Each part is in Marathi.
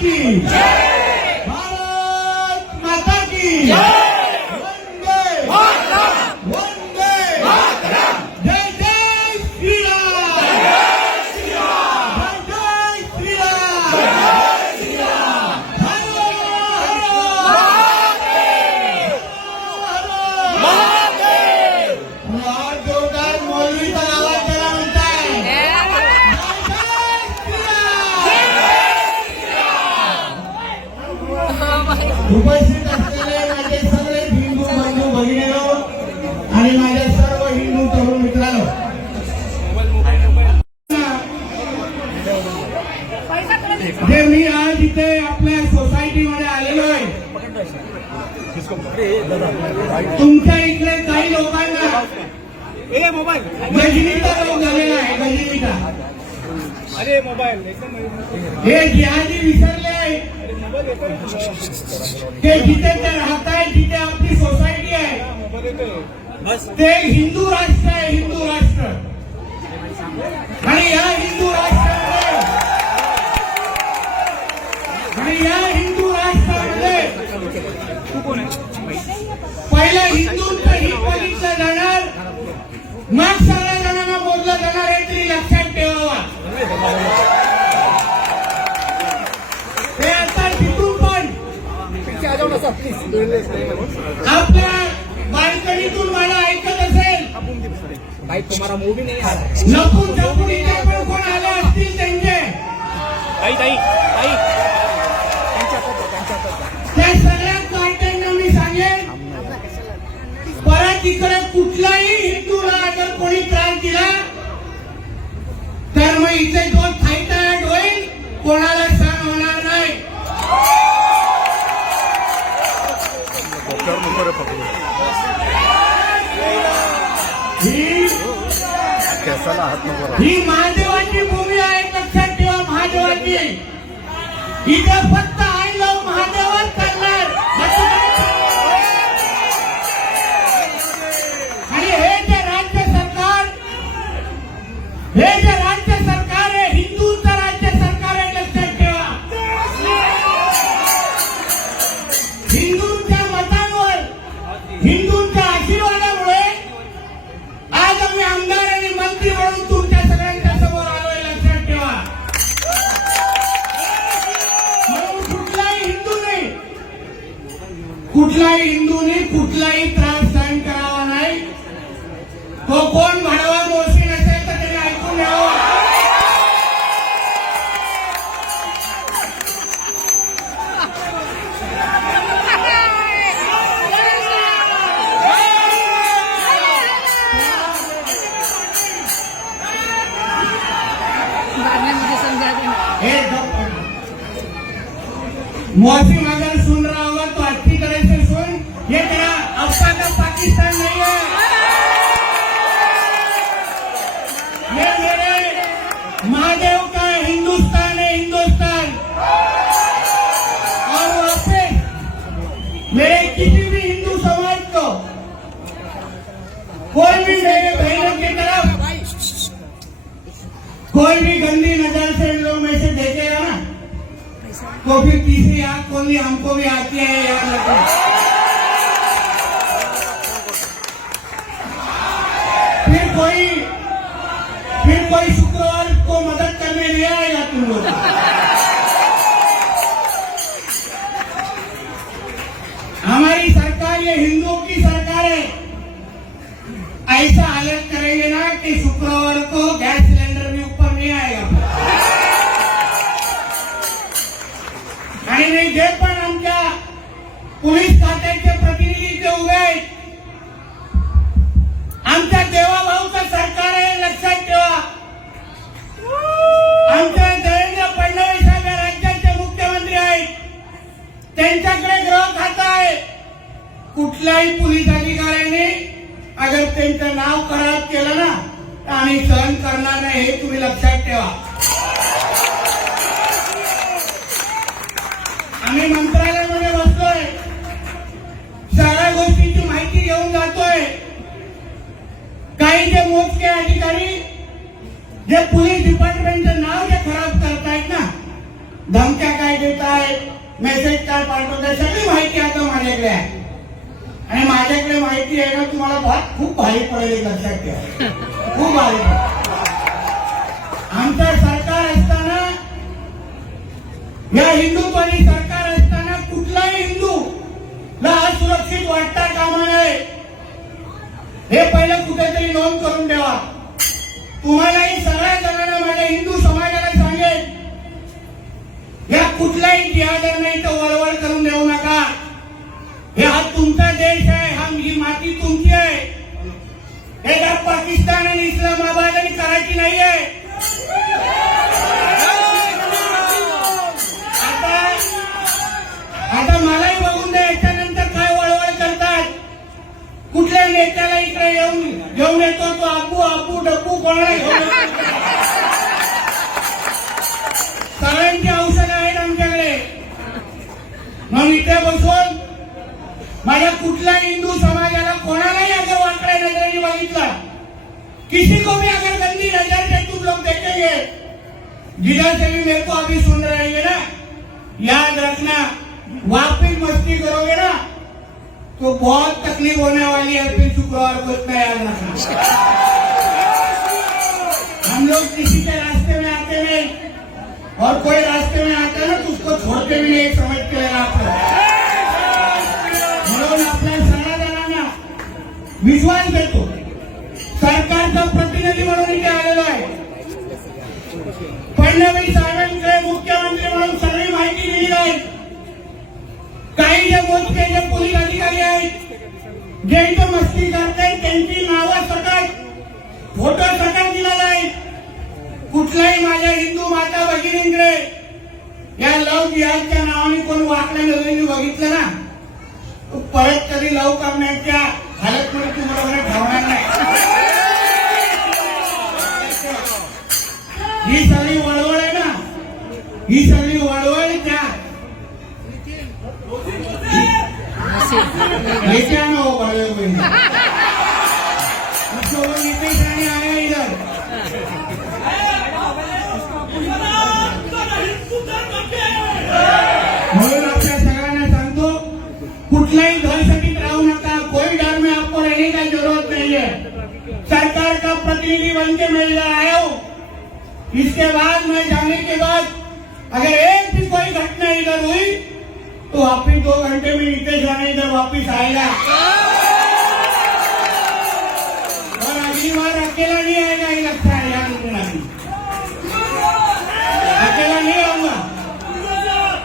की भारत माता की तुमच्या इकडे काही लोकांना गजनीचा रोग झालेला आहे. गजनीचा अरे मोबाईल. हे जिहादी विसरले ते जिथे ते राहत आहे आपली सोसायटी आहे. ते हिंदू राष्ट्र आहे हिंदू राष्ट्र. आणि या हिंदू राष्ट्रामध्ये आणि या हिंदू पहिलं हिंदूंचं हित बघितलं जाणार मग सगळ्या जणांना बोललं जाणार हे तरी लक्षात ठेवावा. हे आता तिथून पण आपल्या बाल्कनीतून मला ऐकत असेल लपून छपून इथे पण कोण आले असतील त्यांचे? ताई ताई ताई. त्यांच्या त्यांच्या त्या सगळ्या पार्ट्यांना मी सांगेन. परत इकडे कुठलाही हिंदूला अगर कोणी त्रास दिला तर मग इथे जो थायटॉइड होईल. कोणाला सहन होणार नाही. ही महादेवाची भूमी आहे लक्षात ठेवा महादेवाची. इथे फक्त आणि हे जे राज्य सरकार हे जे कुठलाही हिंदूने कुठलाही त्रास सहन करावा नाही. तो कोण भाडवा मोशी नसेल तर त्याने ऐकून घ्यावा. मुझे महादेव का हिंदुस्तान है हिंदुस्तान और वहां पे मेरे किसी भी हिंदू समाज को कोई भी मेरे बहनों की तरफ कोई भी गंदी नजर से लोग में से देखेगा ना तो फिर तीसरी आंख खोलनी हमको भी आती है याद रखना। फिर कोई फिर कोई ये हिंदुओं की सरकार है। ऐसा हालत करेंगे ना कि शुक्रवार को गैस सिलेंडर भी ऊपर नहीं आएगा। आणि नाही जे पण आमच्या पोलीस कुठल्याही पोलीस अधिकाऱ्याने अगर त्यांचं नाव खराब केलं ना तर आम्ही सहन करणार नाही हे तुम्ही लक्षात ठेवा. आम्ही मंत्रालयामध्ये बसतोय सगळ्या गोष्टीची माहिती घेऊन जातोय. काही जे मोजके अधिकारी जे पोलीस डिपार्टमेंटचं नाव जे खराब करतायत ना धमक्या काय देत आहेत मेसेज काय पाठवताय सगळी माहिती आता माझ्याकडे आहे. आणि माझ्याकडे माहिती आहे ना तुम्हाला भात खूप भारी पडेल लक्षात ठेवा. खूप भारी. आमचं सरकार असताना या हिंदुत्वादी सरकार असताना कुठलाही हिंदू ला असुरक्षित वाटता कामा नये. हे पहिलं कुठेतरी नोंद करून ठेवा. तुम्हालाही सगळ्या जणांना माझ्या हिंदू समाजाला सांगेल या कुठल्याही जिहादांना इथं वळवळ करून देऊ नका. हे हा तुमचा देश आहे हा ही माती तुमची आहे. हे का पाकिस्तान आणि इस्लामाबाद आणि कराची नाही आहे आता आता मलाही बघून द्या याच्यानंतर काय वळवळ करतात. कुठल्या नेत्याला इकडे येऊन घेऊन येतो तो आपू आपू डब्बू कोणाला घेऊन सगळ्यांची औषधं आहेत आमच्याकडे. मग इथे बसून किसी को भी अगर गंदी नज़र से तुम लोग देखेंगे, जिधर से भी मेरे को अभी सुन रहेंगे ना, याद रखना, वापिस मस्ती करोगे ना तो बहुत तकलीफ़ होने वाली है फिर शुक्रवार को इतना याद रखना। हम लोग किसी के रास्ते में आते नहीं, और कोई रास्ते में आता है ना तो उसको छोड़ते भी नहीं, समझ के लेना आपको म्हणून आपल्या सणाजणांना विश्वास इथे आलेलो आहे. फडणवीस साहेबांकडे मुख्यमंत्री म्हणून सगळी माहिती दिली जाईल काही जे मोजके जे पोलीस अधिकारी आहेत जे इथं मस्ती करतायत त्यांची नावं सकट फोटो सकट दिला जाईल कुठलाही माझ्या हिंदू माता भगिनींकडे या लव बिहारच्या नावाने कोण वाकल्या नजरेने बघितलं ना परत कधी लव करण्याच्या हालतमध्ये तुम्हाला मला ठेवणार नाही. ही सगळी वळवळ आहे ना ही सगळी वळवळ त्या लेके आना हो बड़े हुए उसको वो नीतीश रानी आया इधर म्हणून आपल्या सगळ्यांना सांगतो कुठल्याही दहशतीत राहू नका कोई डर में आपको रहने का ज़रूरत नहीं है सरकार का प्रतिनिधि बन के मैं इधर आया हूँ इसके बाद मैं जाने के बाद अगर एक भी कोई घटना इधर हुई तो वापिस दो घंटे में नीतीश रानी इधर वापिस आएगा। और अगली बार अकेला नहीं आएगा, ये लगता है रखना अकेला नहीं आऊँगा।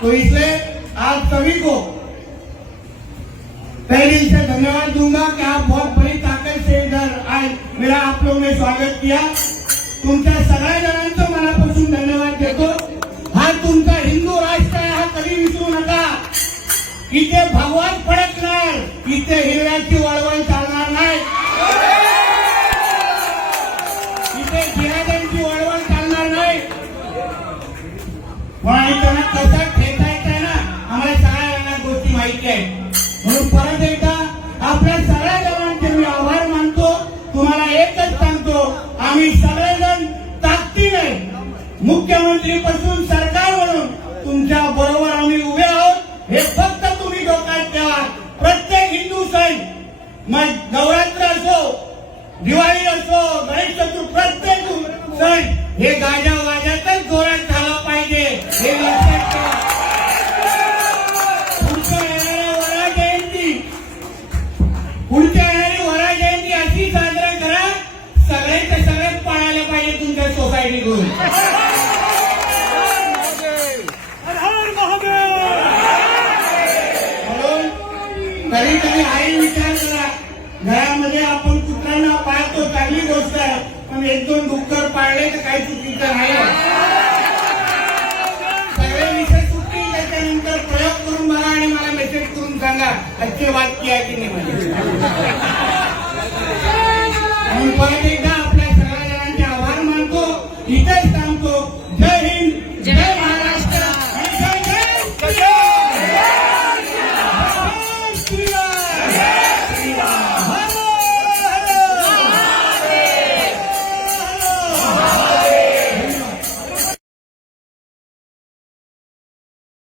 तो इसलिए आप सभी को पहले से धन्यवाद दूँगा कि आप बहुत बड़ी ताकत से इधर आए। मेरा आप लोगों ने स्वागत किया। तुमच्या सगळ्या जणांचं मनापासून धन्यवाद देतो. हा तुमचा हिंदू राष्ट्र आहे हा कधी विसरू नका. इथे भगवान फडकणार इथे हिरव्याची वळवण चालणार नाही. इथे जिहाद्यांची वळवण चालणार नाही. म्हणून आणि त्यांना कसा ठेचायचं आहे ना आम्हाला सगळ्यांना गोष्टी माहिती आहे. म्हणून परत पासून सरकार म्हणून तुमच्या बरोबर आम्ही उभे आहोत. हे आपण एक दोन डुक्कर पाळले तर काही चुकीचं नाही सगळे विषय चुकतील त्याच्यानंतर प्रयोग करून बघा आणि मला मेसेज करून सांगा अच्छे वाक्य किया की नाही म्हणजे म्हणून परत एकदा